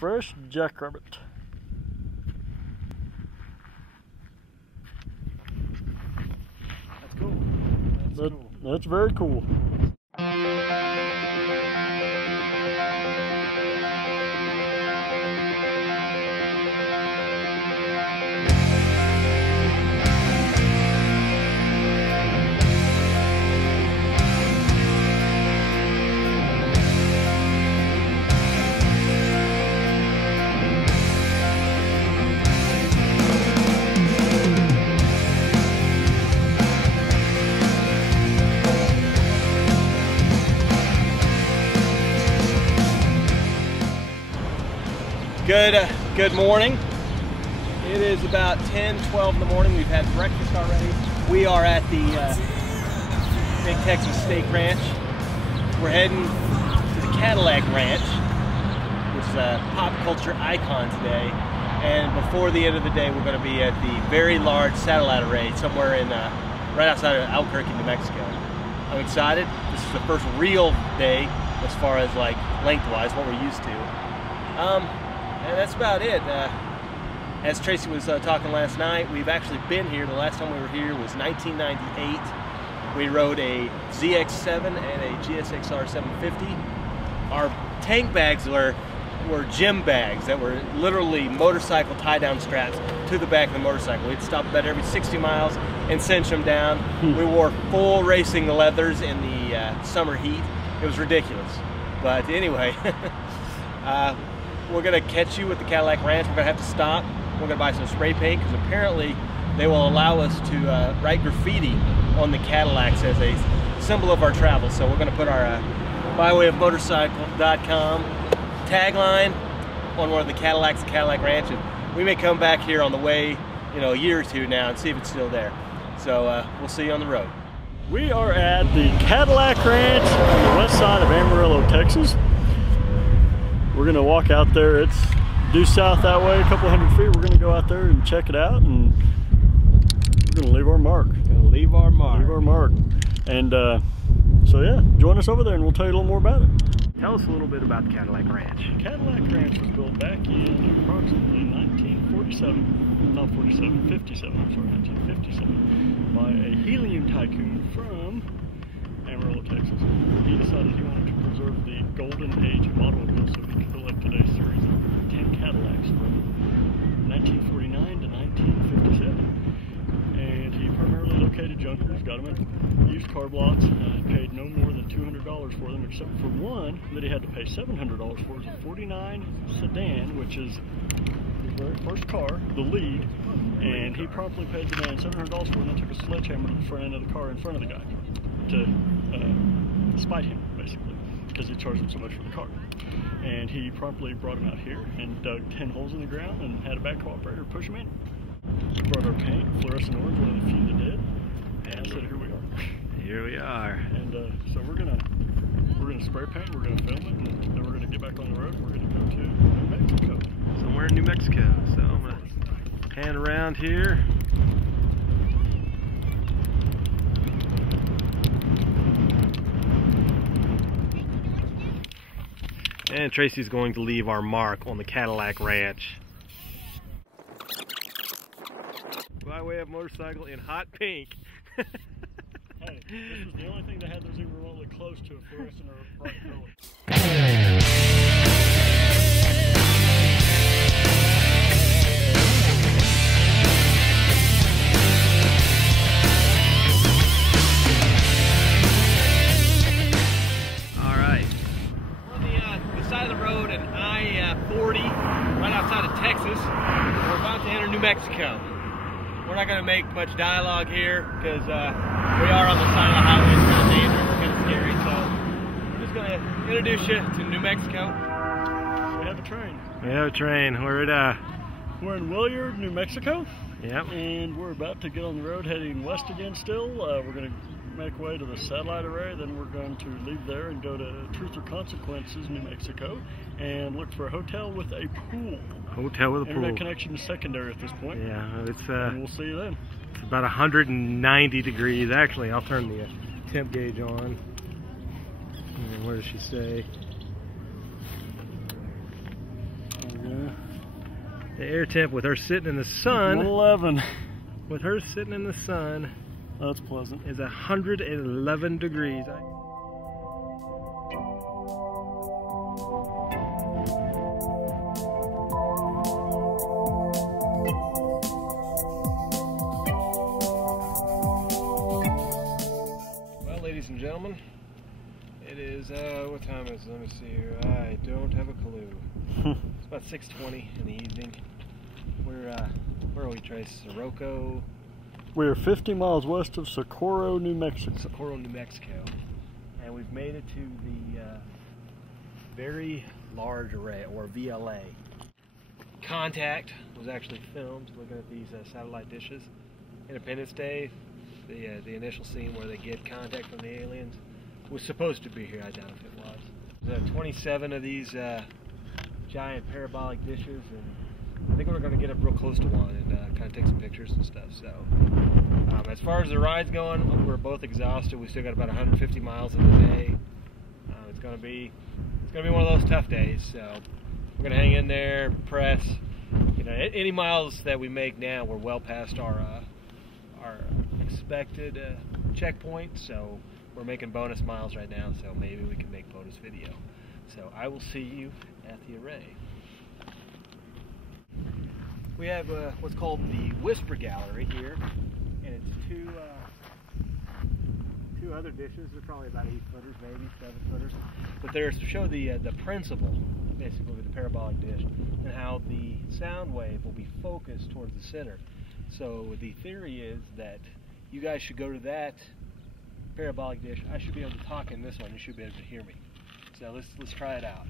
fresh jackrabbit. That's cool. That's very cool. Good morning. It is about 10-12 in the morning. We've had breakfast already. We are at the Big Texas Steak Ranch. We're heading to the Cadillac Ranch, which is a pop culture icon today. And before the end of the day, we're going to be at the very large satellite array somewhere in right outside of Albuquerque, New Mexico. I'm excited. This is the first real day as far as like lengthwise, what we're used to. And that's about it. As Tracy was talking last night, we've actually been here. The last time we were here was 1998. We rode a ZX7 and a GSXR 750. Our tank bags were gym bags that were literally motorcycle tie-down straps to the back of the motorcycle. We'd stop about every 60 miles and cinch them down. We wore full racing leathers in the summer heat. It was ridiculous. But anyway, we're gonna catch you at the Cadillac Ranch. We're gonna have to stop. We're gonna buy some spray paint because apparently they will allow us to write graffiti on the Cadillacs as a symbol of our travel. So we're gonna put our bywayofmotorcycle.com tagline on one of the Cadillacs at Cadillac Ranch, and we may come back here on the way, you know, a year or two now and see if it's still there. So we'll see you on the road. We are at the Cadillac Ranch on the west side of Amarillo, Texas. We're gonna walk out there. It's due south that way, a couple hundred feet. We're gonna go out there and check it out, and we're gonna leave our mark. Leave our mark. And so yeah, join us over there and we'll tell you a little more about it. Tell us a little bit about the Cadillac Ranch. Cadillac Ranch was built back in approximately 1947, not 47, 57, I'm sorry, 1957, by a helium tycoon from Amarillo, Texas. He decided he wanted to preserve the golden age of automobiles, so he collect today's series of 10 Cadillacs from 1949 to 1957. And he primarily located junkers, got them at used car blocks, paid no more than $200 for them, except for one that he had to pay $700 for. It was a 49 sedan, which is the very first car, the lead, and he promptly paid the man $700 for it and then took a sledgehammer to the front end of the car in front of the guy to spite him, basically, because he charged him so much for the car. And he promptly brought him out here and dug 10 holes in the ground and had a back cooperator push him in. We brought our paint, fluorescent orange, one of the few that did, and I said, here we are. Here we are. And so we're gonna spray paint, we're gonna film it, and then we're gonna get back on the road and we're gonna go to New Mexico. Somewhere in New Mexico. So I'm gonna pan around here. And Tracy's going to leave our mark on the Cadillac Ranch. By way of motorcycle in hot pink. Hey, this was the only thing that had those even remotely close to a fluorescent or a bright color. New Mexico. We're not going to make much dialogue here because we are on the side of the highway. It's kind of dangerous, it's kind of scary, so we're just going to introduce you to New Mexico. We have a train. We have a train. We're in Willard, New Mexico. Yep. And we're about to get on the road heading west again still. We're going to make way to the satellite array, then we're going to leave there and go to Truth or Consequences, New Mexico, and look for a hotel with a pool. Hotel with a pool. Internet connection is secondary at this point. Yeah, it's and we'll see you then. It's about 190 degrees. Actually, I'll turn the temp gauge on. And where does she say? The air temp with her sitting in the sun. 11. With her sitting in the sun. That's pleasant. Is 111 degrees. Well, ladies and gentlemen, it is, what time is it? Let me see here. I don't have a clue. It's about 6:20 in the evening. We're, where are we, Trace? Sirocco? We are 50 miles west of Socorro, New Mexico. Socorro, New Mexico. And we've made it to the Very Large Array, or VLA. Contact was actually filmed looking at these satellite dishes. Independence Day, the initial scene where they get contact from the aliens, was supposed to be here. I doubt if it was. There's 27 of these giant parabolic dishes, and I think we're going to get up real close to one and kind of take some pictures and stuff. So, as far as the ride's going, we're both exhausted. We still got about 150 miles in the day. It's going to be one of those tough days. So we're going to hang in there, press. You know, any miles that we make now, we're well past our expected checkpoint. So we're making bonus miles right now. So maybe we can make bonus video. So I will see you at the array. We have what's called the Whisper Gallery here, and it's two other dishes. They're probably about 8-footers, maybe 7-footers, but they're to show the principle, basically, of the parabolic dish and how the sound wave will be focused towards the center. So the theory is that you guys should go to that parabolic dish. I should be able to talk in this one. You should be able to hear me. So let's try it out.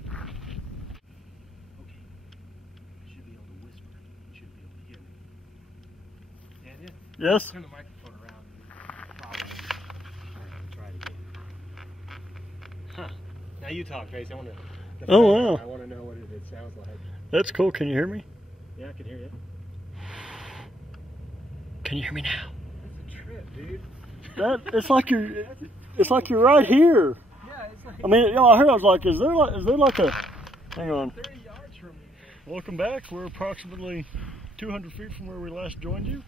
Yes? Turn the microphone around. Probably. All right, we'll try it again. Huh. Now you talk, Trace. I want to. Oh, wow. I want to know what it sounds like. That's cool. Can you hear me? Yeah, I can hear you. Can you hear me now? That's a trip, dude. It's like you're right here. Yeah, it's like. I mean, you know, I heard. I was like, is there like a? Hang on. 30 yards from me. Welcome back. We're approximately 200 feet from where we last joined you.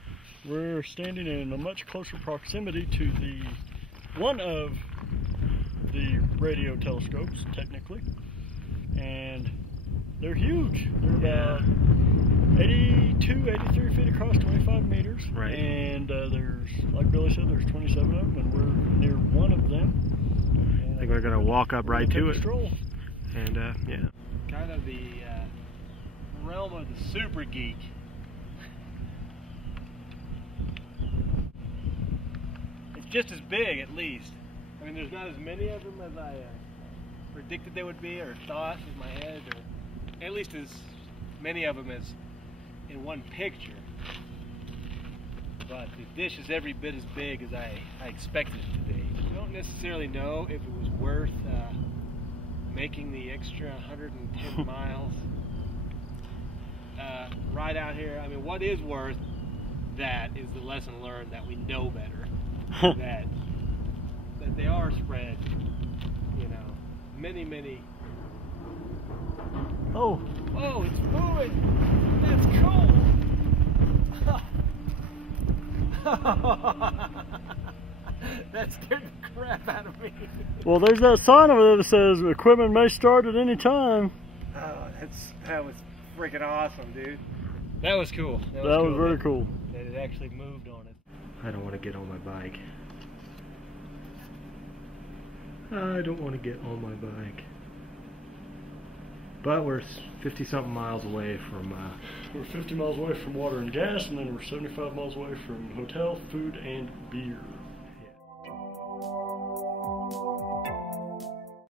We're standing in a much closer proximity to one of the radio telescopes, technically, and they're huge. They're about 82, 83 feet across, 25 meters. Right. And there's, like Billy said, there's 27 of them, and we're near one of them. I think we're gonna walk up right to it. Stroll. And yeah, kind of the realm of the super geek. Just as big, at least. I mean, there's not as many of them as I predicted they would be, or thought in my head, or at least as many of them as in one picture. But the dish is every bit as big as I expected it to be. I don't necessarily know if it was worth making the extra 110 miles right out here. I mean, what is worth that is the lesson learned that we know better. that they are spread, you know, many. Oh, it's moving. That's cool. That scared the crap out of me. well, there's that sign over there that says equipment may start at any time. Oh, that was freaking awesome, dude. That was cool. That was very cool. That it actually moved on it. I don't want to get on my bike. I don't want to get on my bike. But we're 50-something miles away from... We're 50 miles away from water and gas, and then we're 75 miles away from hotel, food, and beer.